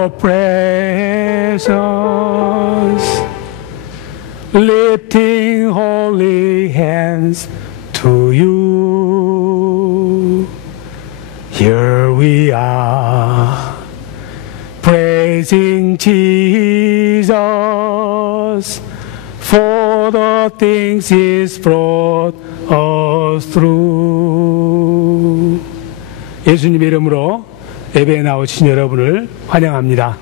your presence, lifting holy hands to you. Here we are, praising Jesus for the things He's brought us through. 예수님 이름으로 예배에 나오신 여러분을 환영합니다.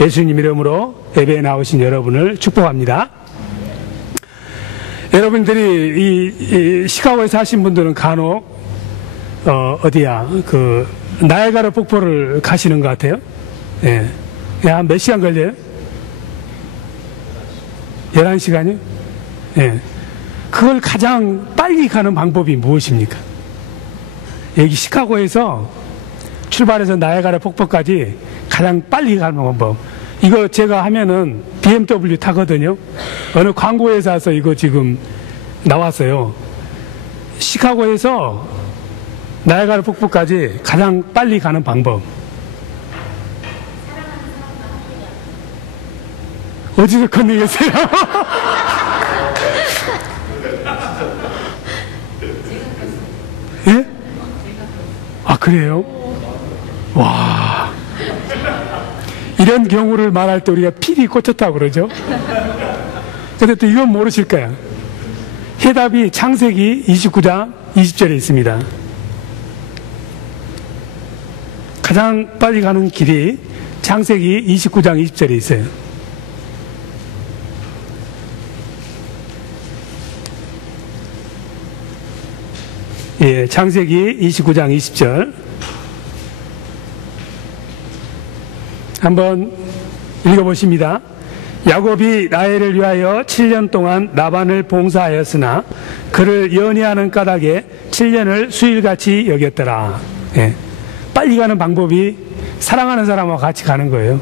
예수님 이름으로 예배에 나오신 여러분을 축복합니다. 여러분들이 이 시카고에 사신 분들은 간혹 나이아가라 폭포를 가시는 것 같아요. 예. 한 몇 시간 걸려요? 11시간이요? 예. 그걸 가장 빨리 가는 방법이 무엇입니까? 여기 시카고에서 출발해서 나이아가라 폭포까지 가장 빨리 가는 방법. 이거 제가 하면은 BMW 타거든요. 어느 광고회사에서 이거 지금 나왔어요. 시카고에서 나이아가라 폭포까지 가장 빨리 가는 방법. 어디서 건너겠어요? 예? 아, 그래요? 와. 이런 경우를 말할 때 우리가 필이 꽂혔다고 그러죠? 근데 또 이건 모르실 거야. 해답이 창세기 29장 20절에 있습니다. 가장 빨리 가는 길이 창세기 29장 20절에 있어요. 예, 창세기 29장 20절. 한번 읽어보십니다. 야곱이 라헬을 위하여 7년 동안 라반을 봉사하였으나 그를 연애하는 까닭에 7년을 수일같이 여겼더라. 예, 빨리 가는 방법이 사랑하는 사람과 같이 가는 거예요.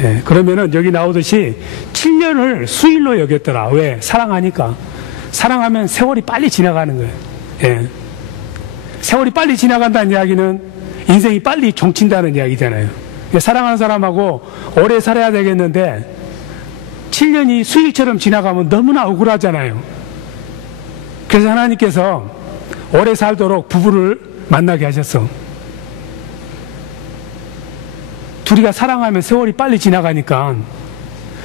예, 그러면은 여기 나오듯이 7년을 수일로 여겼더라. 왜? 사랑하니까. 사랑하면 세월이 빨리 지나가는 거예요. 예. 세월이 빨리 지나간다는 이야기는 인생이 빨리 종친다는 이야기잖아요. 사랑하는 사람하고 오래 살아야 되겠는데 7년이 수일처럼 지나가면 너무나 억울하잖아요. 그래서 하나님께서 오래 살도록 부부를 만나게 하셨어. 둘이가 사랑하면 세월이 빨리 지나가니까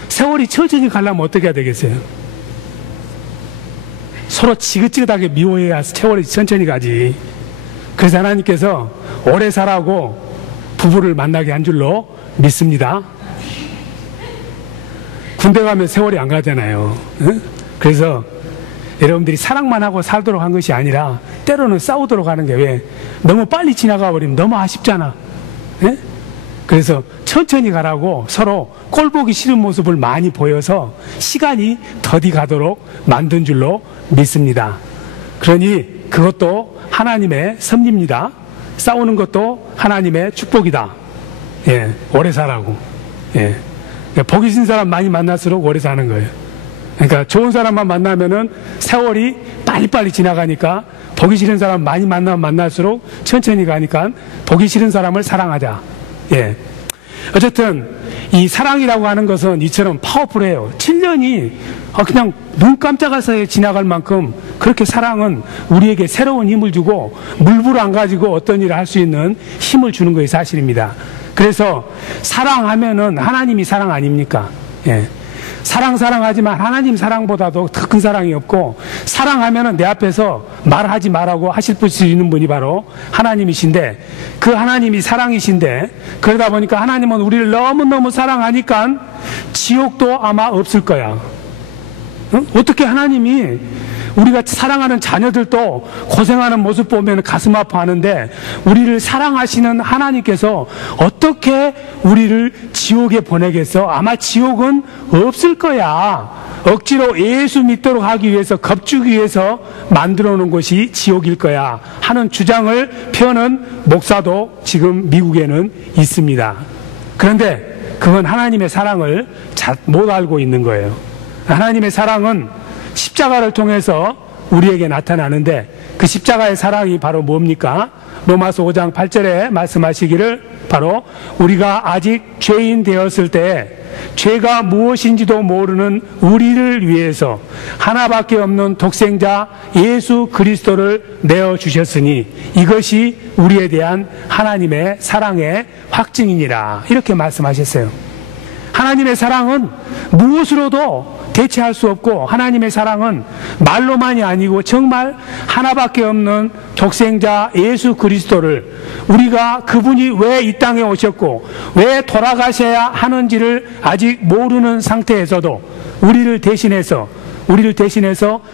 세월이 천천히 가려면 어떻게 해야 되겠어요? 서로 지긋지긋하게 미워해야 세월이 천천히 가지. 그래서 하나님께서 오래 살아고 부부를 만나게 한 줄로 믿습니다. 군대 가면 세월이 안 가잖아요. 응? 그래서 여러분들이 사랑만 하고 살도록 한 것이 아니라 때로는 싸우도록 하는 게 왜? 너무 빨리 지나가 버리면 너무 아쉽잖아. 응? 그래서 천천히 가라고 서로 꼴보기 싫은 모습을 많이 보여서 시간이 더디 가도록 만든 줄로 믿습니다. 그러니 그것도 하나님의 섭리입니다. 싸우는 것도 하나님의 축복이다. 예, 오래 살라고. 예, 복이 신 사람 많이 만날수록 오래 사는 거예요. 그러니까 좋은 사람만 만나면은 세월이 빨리빨리 지나가니까 복이 싫은 사람 많이 만나면 만날수록 천천히 가니까 복이 싫은 사람을 사랑하자. 예. 어쨌든 이 사랑이라고 하는 것은 이처럼 파워풀해요. 7년이 그냥 눈 깜짝할 사이에 지나갈 만큼 그렇게 사랑은 우리에게 새로운 힘을 주고 물불 안 가지고 어떤 일을 할 수 있는 힘을 주는 것이 사실입니다. 그래서 사랑하면은 하나님이 사랑 아닙니까? 예. 사랑하지만 하나님 사랑보다도 더 큰 사랑이 없고, 사랑하면은 내 앞에서 말하지 말라고 하실 수 있는 분이 바로 하나님이신데, 그 하나님이 사랑이신데, 그러다 보니까 하나님은 우리를 너무너무 사랑하니까 지옥도 아마 없을 거야. 어떻게 하나님이 우리가 사랑하는 자녀들도 고생하는 모습 보면 가슴 아파하는데, 우리를 사랑하시는 하나님께서 어떻게 우리를 지옥에 보내겠어? 아마 지옥은 없을 거야. 억지로 예수 믿도록 하기 위해서, 겁주기 위해서 만들어 놓은 것이 지옥일 거야 하는 주장을 펴는 목사도 지금 미국에는 있습니다. 그런데 그건 하나님의 사랑을 잘 못 알고 있는 거예요. 하나님의 사랑은 십자가를 통해서 우리에게 나타나는데, 그 십자가의 사랑이 바로 뭡니까? 로마서 5장 8절에 말씀하시기를 바로 우리가 아직 죄인 되었을 때 죄가 무엇인지도 모르는 우리를 위해서 하나밖에 없는 독생자 예수 그리스도를 내어주셨으니 이것이 우리에 대한 하나님의 사랑의 확증이니라. 이렇게 말씀하셨어요. 하나님의 사랑은 무엇으로도 대체할 수 없고, 하나님의 사랑은 말로만이 아니고 정말 하나밖에 없는 독생자 예수 그리스도를, 우리가 그분이 왜 이 땅에 오셨고 왜 돌아가셔야 하는지를 아직 모르는 상태에서도 우리를 대신해서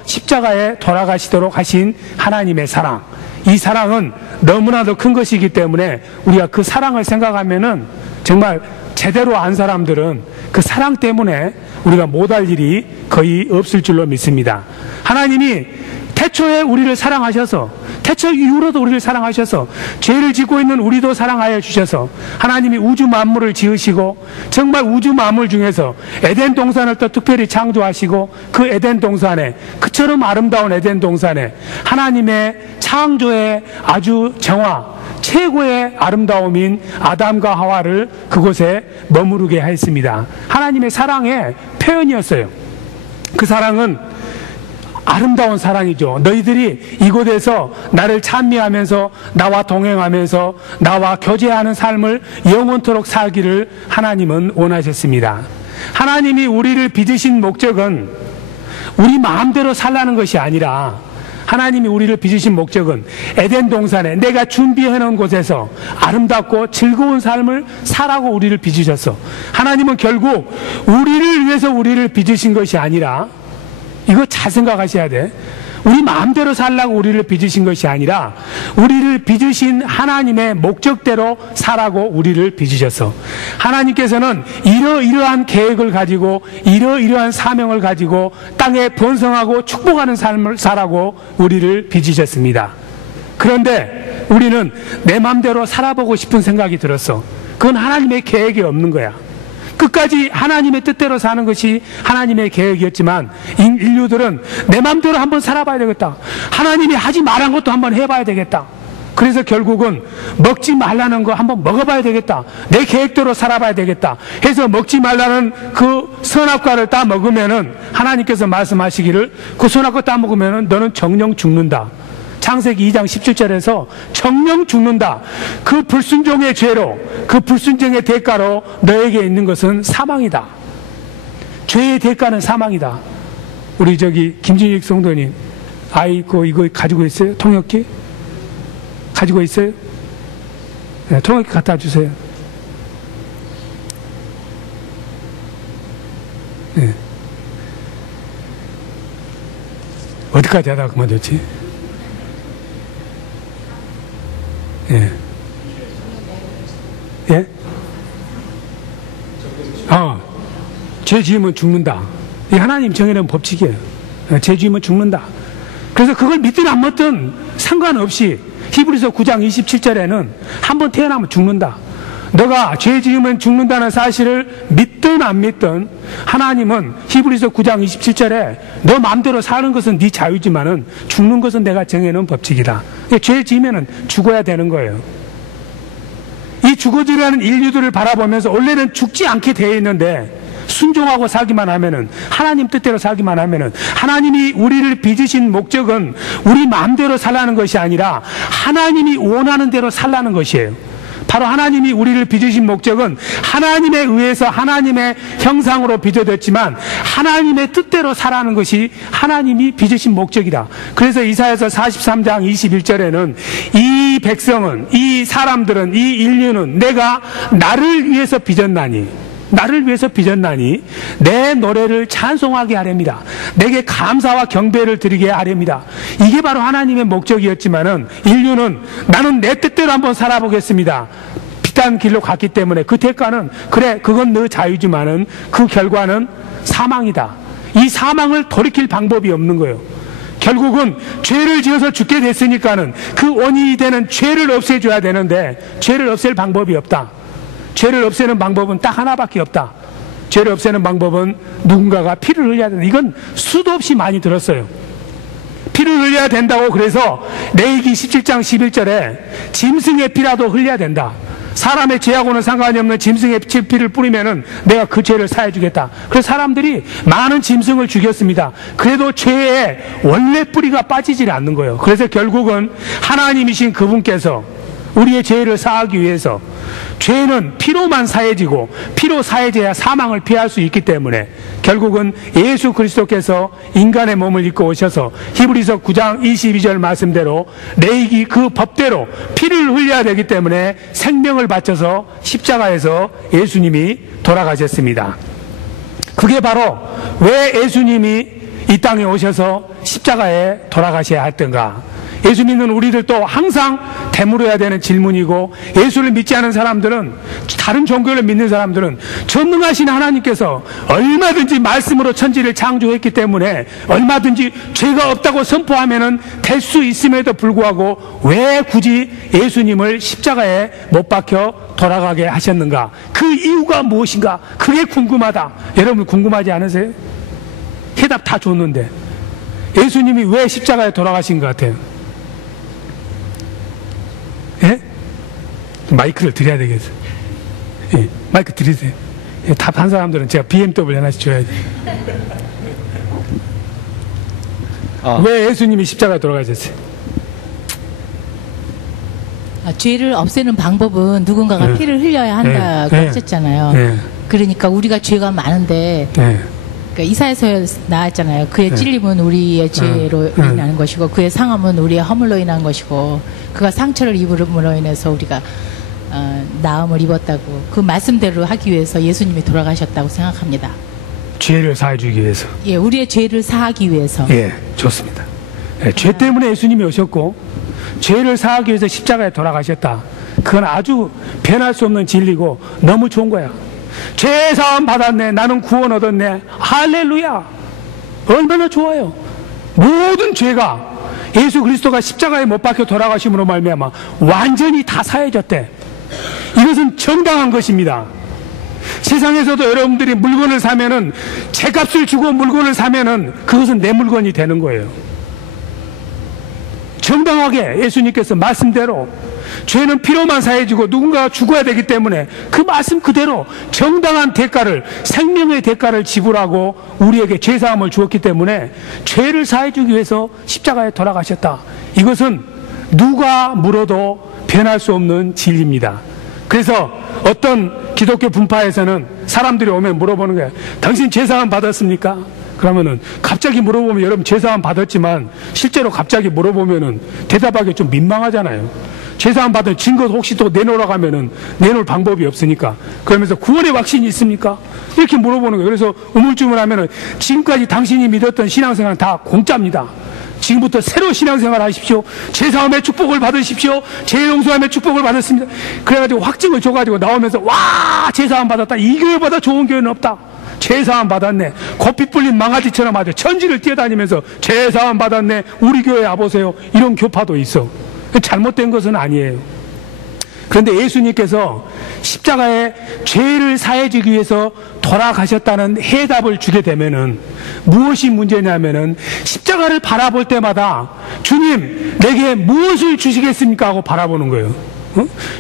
십자가에 돌아가시도록 하신 하나님의 사랑, 이 사랑은 너무나도 큰 것이기 때문에 우리가 그 사랑을 생각하면은 정말 제대로 안 사람들은 그 사랑 때문에 우리가 못할 일이 거의 없을 줄로 믿습니다. 하나님이 태초에 우리를 사랑하셔서, 태초 이후로도 우리를 사랑하셔서, 죄를 짓고 있는 우리도 사랑하여 주셔서 하나님이 우주 만물을 지으시고, 정말 우주 만물 중에서 에덴 동산을 또 특별히 창조하시고, 그 에덴 동산에, 그처럼 아름다운 에덴 동산에 하나님의 창조의 아주 정화, 최고의 아름다움인 아담과 하와를 그곳에 머무르게 하였습니다. 하나님의 사랑의 표현이었어요. 그 사랑은 아름다운 사랑이죠. 너희들이 이곳에서 나를 찬미하면서 나와 동행하면서 나와 교제하는 삶을 영원토록 살기를 하나님은 원하셨습니다. 하나님이 우리를 빚으신 목적은 우리 마음대로 살라는 것이 아니라, 하나님이 우리를 빚으신 목적은 에덴 동산에 내가 준비해 놓은 곳에서 아름답고 즐거운 삶을 살라고 우리를 빚으셨어. 하나님은 결국 우리를 위해서 우리를 빚으신 것이 아니라, 이거 잘 생각하셔야 돼. 우리 마음대로 살라고 우리를 빚으신 것이 아니라 우리를 빚으신 하나님의 목적대로 살라고 우리를 빚으셨어. 하나님께서는 이러이러한 계획을 가지고 이러이러한 사명을 가지고 땅에 번성하고 축복하는 삶을 살라고 우리를 빚으셨습니다. 그런데 우리는 내 마음대로 살아보고 싶은 생각이 들었어. 그건 하나님의 계획이 없는 거야. 끝까지 하나님의 뜻대로 사는 것이 하나님의 계획이었지만 인류들은 내 마음대로 한번 살아봐야 되겠다, 하나님이 하지 말한 것도 한번 해봐야 되겠다, 그래서 결국은 먹지 말라는 거 한번 먹어봐야 되겠다, 내 계획대로 살아봐야 되겠다 해서 먹지 말라는 그 선악과를 따 먹으면은 하나님께서 말씀하시기를 그 선악과 따 먹으면은 너는 정령 죽는다. 창세기 2장 17절에서 정령 죽는다. 그 불순종의 죄로, 그 불순종의 대가로 너에게 있는 것은 사망이다. 죄의 대가는 사망이다. 우리 김진익 성도님, 이거 가지고 있어요? 통역기? 가지고 있어요? 네, 통역기 갖다 주세요. 네. 어디까지 하다가 그만뒀지? 예. 예? 죄 지으면 죽는다. 이 하나님 정해놓은 법칙이에요. 죄 지으면 죽는다. 그래서 그걸 믿든 안 믿든 상관없이 히브리서 9장 27절에는 한번 태어나면 죽는다. 너가 죄 지으면 죽는다는 사실을 믿든 안 믿든 하나님은 히브리서 9장 27절에 너 마음대로 사는 것은 네 자유지만은 죽는 것은 내가 정해놓은 법칙이다. 죄 지으면 죽어야 되는 거예요. 이 죽어지라는 인류들을 바라보면서 원래는 죽지 않게 되어 있는데 순종하고 살기만 하면은, 하나님 뜻대로 살기만 하면은, 하나님이 우리를 빚으신 목적은 우리 마음대로 살라는 것이 아니라 하나님이 원하는 대로 살라는 것이에요. 바로 하나님이 우리를 빚으신 목적은 하나님에 의해서 하나님의 형상으로 빚어졌지만 하나님의 뜻대로 살아가는 것이 하나님이 빚으신 목적이다. 그래서 이사야서 43장 21절에는 이 백성은, 이 사람들은, 이 인류는 내가 나를 위해서 빚었나니 내 노래를 찬송하게 하렵니다. 내게 감사와 경배를 드리게 하렵니다. 이게 바로 하나님의 목적이었지만은 인류는 나는 내 뜻대로 한번 살아보겠습니다. 비슷한 길로 갔기 때문에 그 대가는, 그래 그건 너 자유지만은 그 결과는 사망이다. 이 사망을 돌이킬 방법이 없는 거예요. 결국은 죄를 지어서 죽게 됐으니까는 그 원인이 되는 죄를 없애줘야 되는데 죄를 없앨 방법이 없다. 죄를 없애는 방법은 딱 하나밖에 없다. 죄를 없애는 방법은 누군가가 피를 흘려야 된다. 이건 수도 없이 많이 들었어요. 피를 흘려야 된다고. 그래서 레위기 17장 11절에 짐승의 피라도 흘려야 된다. 사람의 죄하고는 상관이 없는 짐승의 피를 뿌리면은 내가 그 죄를 사해 주겠다. 그래서 사람들이 많은 짐승을 죽였습니다. 그래도 죄의 원래 뿌리가 빠지질 않는 거예요. 그래서 결국은 하나님이신 그분께서 우리의 죄를 사하기 위해서, 죄는 피로만 사해지고 피로 사해져야 사망을 피할 수 있기 때문에 결국은 예수 그리스도께서 인간의 몸을 입고 오셔서 히브리서 9장 22절 말씀대로 레위기 그 법대로 피를 흘려야 되기 때문에 생명을 바쳐서 십자가에서 예수님이 돌아가셨습니다. 그게 바로 왜 예수님이 이 땅에 오셔서 십자가에 돌아가셔야 했던가. 예수 믿는 우리들도 항상 되물어야 되는 질문이고, 예수를 믿지 않은 사람들은, 다른 종교를 믿는 사람들은 전능하신 하나님께서 얼마든지 말씀으로 천지를 창조했기 때문에 얼마든지 죄가 없다고 선포하면은 될 수 있음에도 불구하고 왜 굳이 예수님을 십자가에 못 박혀 돌아가게 하셨는가? 그 이유가 무엇인가? 그게 궁금하다. 여러분 궁금하지 않으세요? 해답 다 줬는데 예수님이 왜 십자가에 돌아가신 것 같아요? 예? 마이크를 드려야 되겠어요. 예, 마이크 드리세요. 예, 답한 사람들은 제가 BMW 하나씩 줘야지. 왜 예수님이 십자가에 돌아가셨어요? 죄를 없애는 방법은 누군가가 피를 흘려야 한다고 하셨잖아요. 그러니까 우리가 죄가 많은데, 그러니까 이사야서에 나왔잖아요. 그의 찔림은 우리의 죄로 인하는 것이고 그의 상함은 우리의 허물로 인한 것이고 그가 상처를 입음으로 인해서 우리가 나음을 입었다고, 그 말씀대로 하기 위해서 예수님이 돌아가셨다고 생각합니다. 죄를 사해 주기 위해서. 예, 우리의 죄를 사하기 위해서. 예, 좋습니다. 예, 죄 때문에 예수님이 오셨고 죄를 사하기 위해서 십자가에 돌아가셨다. 그건 아주 변할 수 없는 진리고 너무 좋은 거야. 죄 사함 받았네, 나는 구원 얻었네, 할렐루야. 얼마나 좋아요. 모든 죄가 예수 그리스도가 십자가에 못 박혀 돌아가심으로 말미암아 완전히 다 사해졌대. 이것은 정당한 것입니다. 세상에서도 여러분들이 물건을 사면은, 제값을 주고 물건을 사면은 그것은 내 물건이 되는 거예요. 정당하게 예수님께서 말씀대로 죄는 피로만 사해지고 누군가가 죽어야 되기 때문에 그 말씀 그대로 정당한 대가를, 생명의 대가를 지불하고 우리에게 죄사함을 주었기 때문에 죄를 사해주기 위해서 십자가에 돌아가셨다. 이것은 누가 물어도 변할 수 없는 진리입니다. 그래서 어떤 기독교 분파에서는 사람들이 오면 물어보는 거예요. 당신 죄사함 받았습니까? 그러면은 갑자기 물어보면, 여러분 죄사함 받았지만 실제로 갑자기 물어보면은 대답하기 좀 민망하잖아요. 죄사함 받은 증거 혹시 또 내놓으라고 하면은 내놓을 방법이 없으니까. 그러면서 구원의 확신이 있습니까? 이렇게 물어보는 거예요. 그래서 우물쭈물하면은 지금까지 당신이 믿었던 신앙생활은 다 공짜입니다. 지금부터 새로 신앙생활 하십시오. 죄사함의 축복을 받으십시오. 죄 용서함의 축복을 받았습니다. 그래가지고 확증을 줘가지고 나오면서 와, 죄사함 받았다. 이 교회보다 좋은 교회는 없다. 죄사함 받았네. 고삐 뿔린 망아지처럼 아주 천지를 뛰어다니면서 죄사함 받았네, 우리 교회 와보세요. 이런 교파도 있어. 잘못된 것은 아니에요. 그런데 예수님께서 십자가에 죄를 사해주기 위해서 돌아가셨다는 해답을 주게 되면은 무엇이 문제냐면은, 십자가를 바라볼 때마다 주님 내게 무엇을 주시겠습니까 하고 바라보는 거예요.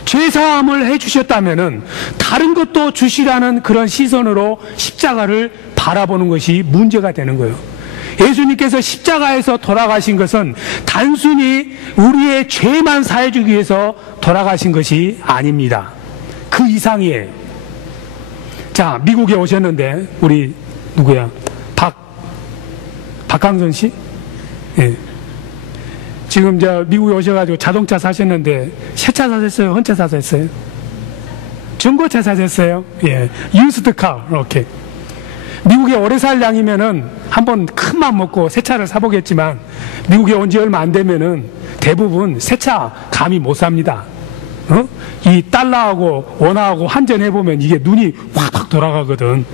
죄사함을 해주셨다면은 다른 것도 주시라는 그런 시선으로 십자가를 바라보는 것이 문제가 되는 거예요. 예수님께서 십자가에서 돌아가신 것은 단순히 우리의 죄만 사해주기 위해서 돌아가신 것이 아닙니다. 그 이상이에요. 자, 미국에 오셨는데 우리 누구야? 박강선 씨? 예. 지금 미국에 오셔가지고 자동차 사셨는데 새 차 사셨어요? 헌차 사셨어요? 중고차 사셨어요? 예. 유스드카, 이렇게. 미국에 오래 살 양이면은 한번 큰 맘 먹고 새 차를 사보겠지만, 미국에 온 지 얼마 안 되면은 대부분 새 차 감히 못 삽니다. 이 달러하고 원화하고 환전해보면 이게 눈이 확 돌아가거든.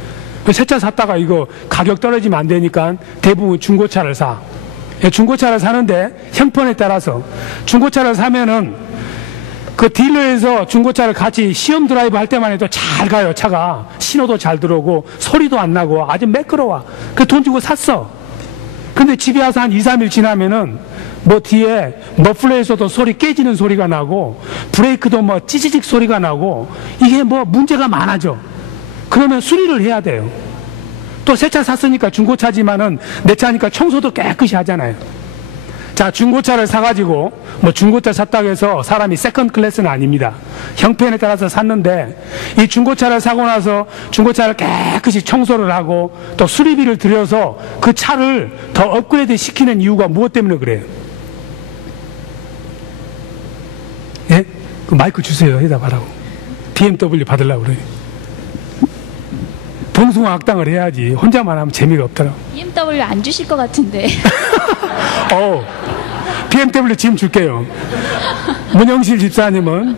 새 차 샀다가 이거 가격 떨어지면 안 되니까 대부분 중고차를 사. 중고차를 사는데 형편에 따라서 중고차를 사면은 그 딜러에서 중고차를 같이 시험 드라이브 할 때만 해도 잘 가요. 차가 신호도 잘 들어오고 소리도 안 나고 아주 매끄러워. 그 돈 주고 샀어. 근데 집에 와서 한 2, 3일 지나면은 뭐 뒤에 머플러에서도 소리 깨지는 소리가 나고 브레이크도 뭐 찌지직 소리가 나고 이게 뭐 문제가 많아져. 그러면 수리를 해야 돼요. 또 새 차 샀으니까 중고차지만은 내 차니까 청소도 깨끗이 하잖아요. 자, 중고차를 사가지고 뭐 중고차 샀다고 해서 사람이 세컨드 클래스는 아닙니다. 형편에 따라서 샀는데 이 중고차를 사고 나서 중고차를 깨끗이 청소를 하고 또 수리비를 들여서 그 차를 더 업그레이드 시키는 이유가 무엇 때문에 그래요? 예? 그 마이크 주세요. 해답하라고. BMW 받으려고 그래요. 봉숭아 악당을 해야지. 혼자만 하면 재미가 없더라고. BMW 안 주실 것 같은데. BMW 지금 줄게요. 문영실 집사님은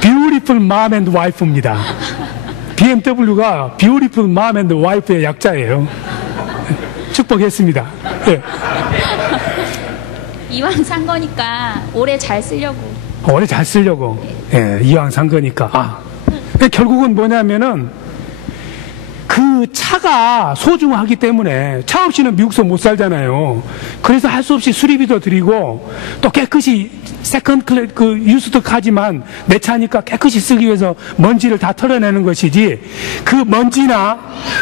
Beautiful Mom and Wife입니다. BMW가 Beautiful Mom and Wife의 약자예요. 축복했습니다. 예. 이왕 산 거니까 올해 잘 쓰려고. 올해 잘 쓰려고. 예, 이왕 산 거니까. 결국은 뭐냐면은 그 차가 소중하기 때문에 차 없이는 미국서 못 살잖아요. 그래서 할 수 없이 수리비도 드리고 또 깨끗이 세컨드 클래스 그 유스드 카지만 내 차니까 깨끗이 쓰기 위해서 먼지를 다 털어내는 것이지 그 먼지나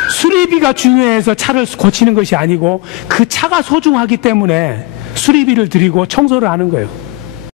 수리비가 중요해서 차를 고치는 것이 아니고 그 차가 소중하기 때문에 수리비를 드리고 청소를 하는 거예요.